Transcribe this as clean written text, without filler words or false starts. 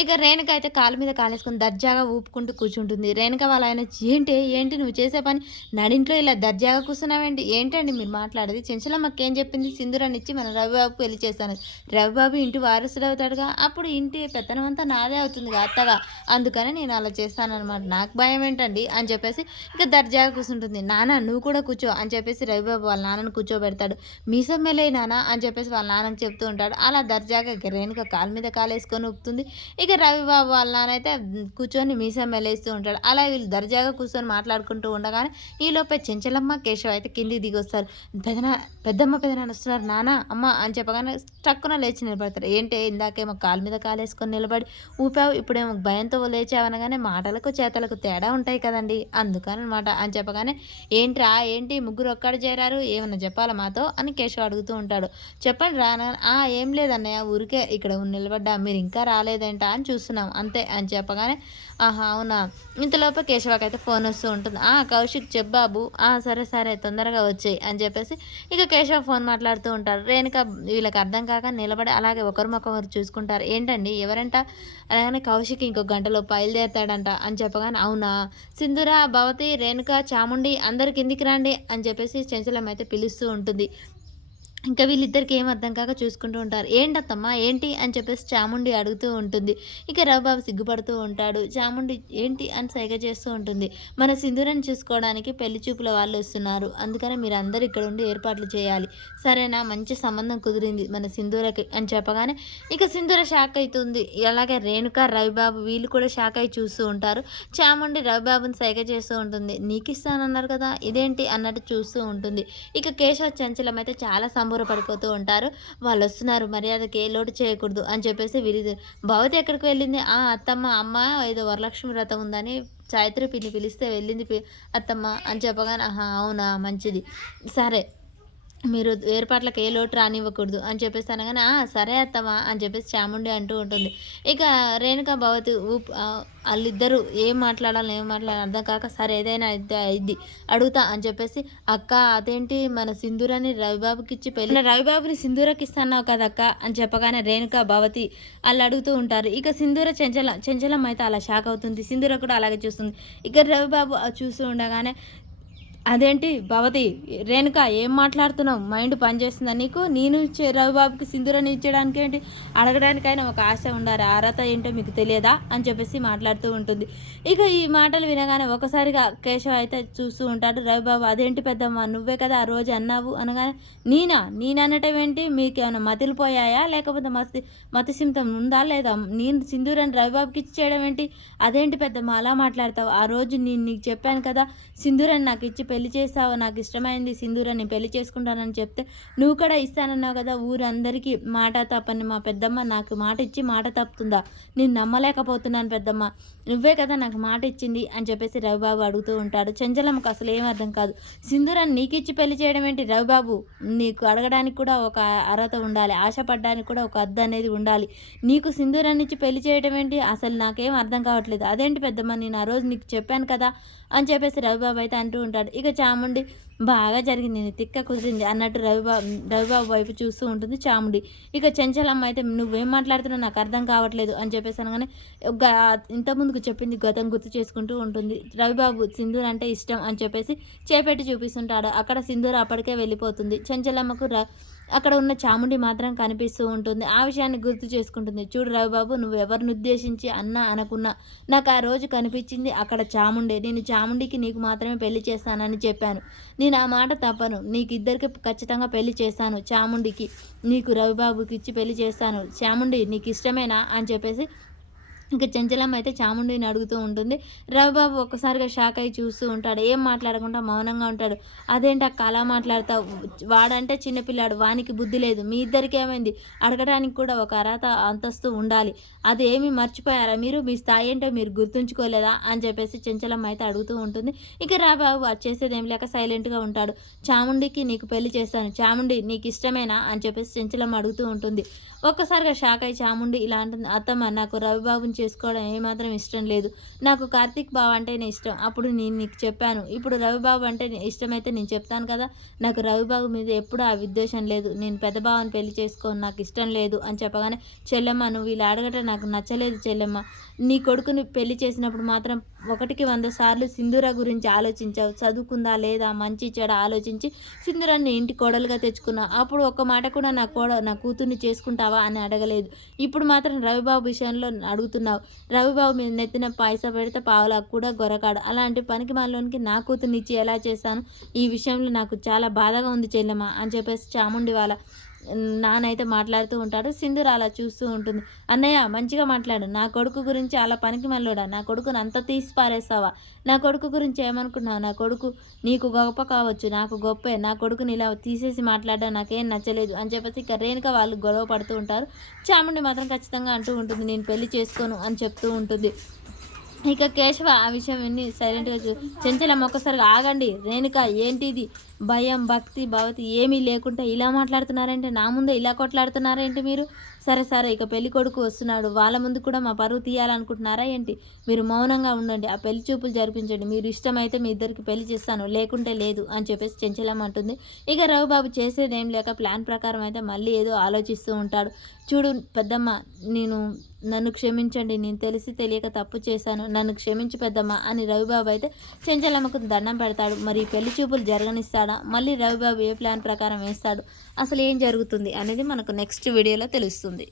ఇక రేణుక అయితే కాళ్ళ మీద కాలేసుకొని దర్జాగా ఊపుకుంటూ కూర్చుంటుంది. రేణుక వాళ్ళ ఆయన ఏంటి నువ్వు చేసే పని నడింట్లో ఇలా దర్జాగా కూర్చున్నావేంటి? ఏంటండి మీరు మాట్లాడేది? చెంచలమ్మకేం చెప్పింది? సింధూరాన్నిచ్చి మన రవిబాబుకి పెళ్లి చేస్తాను. రవిబాబు ఇంటి వారసుడవుతాడుగా, అప్పుడు ఇంటి పెత్తనం అంతా నాదే అవుతుందిగా అత్తగా. అందుకని నేను అలా చేస్తాననమాట. నాకు భయం ఏంటండి అని చెప్పేసి ఇక దర్జాగా కూర్చుంటుంది. నాన్న నువ్వు కూడా కూర్చో అని చెప్పేసి రవిబాబు వాళ్ళ నాన్నని కూర్చోబెడతాడు. మీసం మెలే నాన్న అని చెప్పేసి వాళ్ళ నాన్నకి చెప్తూ ఉంటాడు. అలా దర్జాగా ఇక రేణుక కాళ్ళ మీద కాలేసుకొని ఊపుతుంది. ఇక రవిబాబు వాళ్ళ నాన్నైతే కూర్చొని మీసం మెలేస్తూ ఉంటాడు. అలా వీళ్ళు దర్జాగా కూర్చొని మాట్లాడుకుంటూ ఉండగానే ఈలోపే చెంచలమ్మ, కేశవ అయితే కిందికి దిగొస్తారు. పెదనా పెద్దమ్మ వస్తున్నారు నాన్న, అమ్మ అని చెప్పగానే టక్కున లేచి నిలబడతారు. ఏంటి ఇందాకేమో కాలు మీద కాలేసుకొని నిలబడి ఊపావు, ఇప్పుడేమో భయంతో లేచావనగానే మాటలకు చేతలకు తేడా ఉంటాయి కదండి, అందుకనమాట అని చెప్పగానే ఏంట్రా ఏంటి ముగ్గురు ఒక్కడ చేరారు, ఏమన్నా చెప్పాలా మాతో అని కేశవ అడుగుతూ ఉంటాడు. చెప్పండి రా. ఏం లేదన్నయ్య, ఊరికే ఇక్కడ నిలబడ్డా, మీరు ఇంకా రాలేదేంటా అని చూస్తున్నాం అంతే అని చెప్పగానే ఆహా అవునా. ఇంతలోపే కేశవకైతే ఫోన్ వస్తూ ఉంటుంది. కౌశిక్ చెప్పాబు, సరే సరే తొందరగా వచ్చేయి అని చెప్పేసి ఇక కేశవ ఫోన్ మాట్లాడుతూ ఉంటారు. రేణుక వీళ్ళకి అర్థం కాక నిలబడి అలాగే ఒకరిమొకరు చూసుకుంటారు. ఏంటండి ఎవరంట అలాగనే కౌశిక్ ఇంకో గంటలో బయలుదేరతాడంట అని చెప్పగానే అవునా, సింధూర, భవతి, రేణుక, చాముండి అందరు కిందికి రండి అని చెప్పేసి చెంచలం అయితే పిలుస్తూ ఉంటుంది. ఇంకా వీళ్ళిద్దరికి ఏం అర్థం కాక చూసుకుంటూ ఉంటారు. ఏంటత్తమ్మా ఏంటి అని చెప్పేసి చాముండి అడుగుతూ ఉంటుంది. ఇక రవిబాబు సిగ్గుపడుతూ ఉంటాడు. చాముండి ఏంటి అని సైగ చేస్తూ ఉంటుంది. మన సింధూరాన్ని చూసుకోవడానికి పెళ్లి చూపుల వాళ్ళు వస్తున్నారు, అందుకని మీరు అందరూ ఇక్కడ ఉండి ఏర్పాట్లు చేయాలి, సరేనా, మంచి సంబంధం కుదిరింది మన సింధూరకి అని చెప్పగానే ఇక సింధూర షాక్ అవుతుంది. అలాగే రేణుక, రవిబాబు వీళ్ళు కూడా షాక్ అయి చూస్తూ ఉంటారు. చాముండి రవిబాబుని సైగ చేస్తూ ఉంటుంది. నీకు ఇస్తానన్నారు కదా ఇదేంటి అన్నట్టు చూస్తూ ఉంటుంది. ఇక కేశవ చంచలం అయితే చాలా పడిపోతూ ఉంటారు. వాళ్ళు వస్తున్నారు, మర్యాదకి ఏ లోటు చేయకూడదు అని చెప్పేసి వీరి భవతి ఎక్కడికి వెళ్ళింది, అత్తమ్మ అమ్మ ఏదో వరలక్ష్మి వ్రతం ఉందని సాయిత్రి పిన్ని పిలిస్తే వెళ్ళింది అత్తమ్మ అని చెప్పగానే అవునా మంచిది, సరే మీరు ఏర్పాట్లకు ఏ లోటు రానివ్వకూడదు అని చెప్పేసి అనగానే సరే అత్తమ్మా అని చెప్పేసి చాముండి అంటూ ఉంటుంది. ఇక రేణుక భవతి వాళ్ళిద్దరూ ఏం మాట్లాడాలి అర్థం కాక సరే ఏదైనా ఇది అడుగుతా అని చెప్పేసి అక్క అదేంటి మన సింధూరాన్ని రవిబాబుకి ఇచ్చి పెళ్ళి రవిబాబుని సింధూరకి ఇస్తున్నావు కదక్క అని చెప్పగానే రేణుక భవతి వాళ్ళు అడుగుతూ ఉంటారు. ఇక సింధూర చెంచలం అయితే అలా షాక్ అవుతుంది. సింధూర కూడా అలాగే చూస్తుంది. ఇక రవిబాబు చూస్తూ ఉండగానే అదేంటి భవతి, రేణుక ఏం మాట్లాడుతున్నావు, మైండ్ పనిచేస్తుందా నీకు? నేను రవిబాబుకి సింధూరాన్ని ఇచ్చేయడానికి ఏంటి, అడగడానికైనా ఒక ఆశ ఉండాలి, అర్హత ఏంటో మీకు తెలియదా అని చెప్పేసి మాట్లాడుతూ ఉంటుంది. ఇక ఈ మాటలు వినగానే ఒకసారిగా కేశవ అయితే చూస్తూ ఉంటాడు. రవిబాబు అదేంటి పెద్దమ్మ, నువ్వే కదా ఆ రోజు అన్నావు అనగానే నేననటం ఏంటి, మీకు ఏమైనా మతిలు పోయాయా లేకపోతే మతిసింతం ఉందా లేదా, నేను సింధూరాన్ని రవిబాబుకి ఇచ్చేయడం ఏంటి, అదేంటి పెద్దమ్మ అలా మాట్లాడతావు, ఆ రోజు నేను నీకు చెప్పాను కదా సింధూరాన్ని నాకు ఇచ్చి పెళ్లి చేస్తావు, నాకు ఇష్టమైంది సింధూరాన్ని పెళ్లి చేసుకుంటానని చెప్తే నువ్వు కూడా ఇస్తానన్నావు కదా, ఊరందరికీ మాట తప్పని మా పెద్దమ్మ నాకు మాట ఇచ్చి మాట తప్పుతుందా, నేను నమ్మలేకపోతున్నాను పెద్దమ్మ, నువ్వే కదా నాకు మాట ఇచ్చింది అని చెప్పేసి రవిబాబు అడుగుతూ ఉంటాడు. చెంచలమ్మకు అసలు ఏం అర్థం కాదు. సింధూరాన్ని నీకు ఇచ్చి పెళ్లి చేయడం ఏంటి రవిబాబు, నీకు అడగడానికి కూడా ఒక అర్హత ఉండాలి, ఆశపడడానికి కూడా ఒక అర్థం అనేది ఉండాలి, నీకు సింధూరాన్ని ఇచ్చి పెళ్లి చేయడం ఏంటి, అసలు నాకేం అర్థం కావట్లేదు, అదేంటి పెద్దమ్మ నేను ఆ రోజు నీకు చెప్పాను కదా అని చెప్పేసి రవిబాబు అయితే అంటూ ఉంటాడు. ఇక చాముండి బాగా జరిగింది, నేను తిక్క కుదిరింది అన్నట్టు రవిబాబు వైపు చూస్తూ ఉంటుంది చాముండి. ఇక చెంచలమ్మ అయితే నువ్వేం మాట్లాడుతున్నావు నాకు అర్థం కావట్లేదు అని చెప్పేసి అనగానే ఇంతకుముందుకు చెప్పింది గతం గుర్తు చేసుకుంటూ ఉంటుంది. రవిబాబు సింధూర్ అంటే ఇష్టం అని చెప్పేసి చేపెట్టి చూపిస్తుంటాడు. అక్కడ సింధూర్ అప్పటికే వెళ్ళిపోతుంది. చెంచలమ్మకు అక్కడ ఉన్న చాముండి మాత్రం కనిపిస్తూ ఉంటుంది. ఆ విషయాన్ని గుర్తు చేసుకుంటుంది. చూడు రవిబాబు, నువ్వు ఎవరిని ఉద్దేశించి అన్నా అనకున్నా నాకు ఆ రోజు కనిపించింది అక్కడ చాముండే, నేను చాముండికి నీకు మాత్రమే పెళ్లి చేస్తానని చెప్పాను, నేను ఆ మాట తప్పను, నీకు ఇద్దరికి ఖచ్చితంగా పెళ్లి చేస్తాను, చాముండికి నీకు రవిబాబుకి ఇచ్చి పెళ్లి చేస్తాను, చాముండి నీకు ఇష్టమేనా అని చెప్పేసి ఇంకా చెంచలమ్మ అయితే చాముండిని అడుగుతూ ఉంటుంది. రవిబాబు ఒక్కసారిగా షాక్ అయి చూస్తూ ఉంటాడు. ఏం మాట్లాడకుండా మౌనంగా ఉంటాడు. అదేంటి అక్క అలా మాట్లాడతావు, వాడంటే చిన్నపిల్లాడు, వానికి బుద్ధి లేదు, మీ ఇద్దరికి ఏమైంది, అడగడానికి కూడా ఒక అర్హత అంతస్తు ఉండాలి, అదేమి మర్చిపోయారా మీరు, మీ స్థాయి ఏంటో మీరు గుర్తుంచుకోలేదా అని చెప్పేసి చెంచలమ్మ అయితే అడుగుతూ ఉంటుంది. ఇక రాబాబు చేసేది ఏం లేక సైలెంట్గా ఉంటాడు. చాముండికి నీకు పెళ్లి చేస్తాను, చాముండి నీకు ఇష్టమేనా అని చెప్పేసి చెంచలమ్మ అడుగుతూ ఉంటుంది. ఒక్కసారిగా షాక్ అయి చాముండి ఇలా అంటుంది. అత్తమ్మ నాకు రవిబాబుని చేసుకోవడం ఏమాత్రం ఇష్టం లేదు. నాకు కార్తీక్ బావ అంటేనే ఇష్టం. అప్పుడు నేను నీకు చెప్పాను. ఇప్పుడు రవిబాబు అంటే ఇష్టమైతే నేను చెప్తాను కదా. నాకు రవిబాబు మీద ఎప్పుడూ ఆ విద్వేషం లేదు. నేను పెద్ద బావని పెళ్లి చేసుకోను, నాకు ఇష్టం లేదు అని చెప్పగానే, చెల్లెమ్మ నువ్వు ఇలా అడగటం నాకు నచ్చలేదు చెల్లెమ్మ. నీ కొడుకుని పెళ్లి చేసినప్పుడు మాత్రం 1కి 100 సార్లు సింధూర గురించి ఆలోచించావు. చదువుకుందా లేదా, మంచి చెడ ఆలోచించి సింధూరాన్ని ఇంటి కోడలుగా తెచ్చుకున్నావు. అప్పుడు ఒక్క మాట కూడా నా కూతుర్ని చేసుకుంటావా అని అడగలేదు. ఇప్పుడు మాత్రం రవిబాబు విషయంలో అడుగుతున్నావు. రవిబాబు మీద నెత్తిన పైసా పెడితే పావులకు కూడా గొరకాడు. అలాంటి పనికి మనలోనికి నా కూతుర్ని ఇచ్చి ఎలా చేశాను? ఈ విషయంలో నాకు చాలా బాధగా ఉంది చెల్లెమ్మ అని చెప్పేసి చాముండి వాళ్ళ నానైతే మాట్లాడుతూ ఉంటాడు. సింధూర అలా చూస్తూ ఉంటుంది. అన్నయ్య మంచిగా మాట్లాడు. నా కొడుకు గురించి అలా పనికి మళ్ళోడా, నా కొడుకుని అంత తీసి పారేస్తావా? నా కొడుకు గురించి ఏమనుకున్నావు? నా కొడుకు నీకు గొప్ప కావచ్చు, నాకు గొప్పే. నా కొడుకుని ఇలా తీసేసి మాట్లాడడం నాకేం నచ్చలేదు అని చెప్పేసి ఇక రేణుక వాళ్ళు గొడవ పడుతూ ఉంటారు. చాముండి మాత్రం ఖచ్చితంగా అంటూ ఉంటుంది, నేను పెళ్లి చేసుకోను అని చెప్తూ ఉంటుంది. ఇక కేశవ ఆ విషయం విని సైలెంట్గా చెంచలమ్మ ఒక్కసారిగా ఆగండి. రేణుక ఏంటిది? భయం భక్తి భవతి ఏమీ లేకుండా ఇలా మాట్లాడుతున్నారంటే, నా ముందే ఇలా కొట్లాడుతున్నారేంటి మీరు? సరే సరే, ఇక పెళ్లి కొడుకు వస్తున్నాడు, వాళ్ళ ముందు కూడా మా పరువు తీయాలనుకుంటున్నారా ఏంటి? మీరు మౌనంగా ఉండండి, ఆ పెళ్లి చూపులు జరిపించండి. మీరు ఇష్టమైతే మీ ఇద్దరికి పెళ్లి చేస్తాను, లేకుంటే లేదు అని చెప్పేసి చెంచలమ్మ అంటుంది. ఇక రవిబాబు చేసేదేం లేక ప్లాన్ ప్రకారం అయితే మళ్ళీ ఏదో ఆలోచిస్తూ ఉంటాడు. చూడు పెద్దమ్మ, నన్ను క్షమించండి, నేను తెలిసి తెలియక తప్పు చేశాను, నన్ను క్షమించు పెద్దమ్మ అని రవిబాబు అయితే చెంచలమ్మకు దండం పెడతాడు. మరి పెళ్లి చూపులు జరగనిస్తాడా? మళ్ళీ రవిబాబు ఏ ప్లాన్ ప్రకారం వేస్తాడు? అసలు ఏం జరుగుతుంది అనేది మనకు నెక్స్ట్ వీడియోలో తెలుస్తుంది.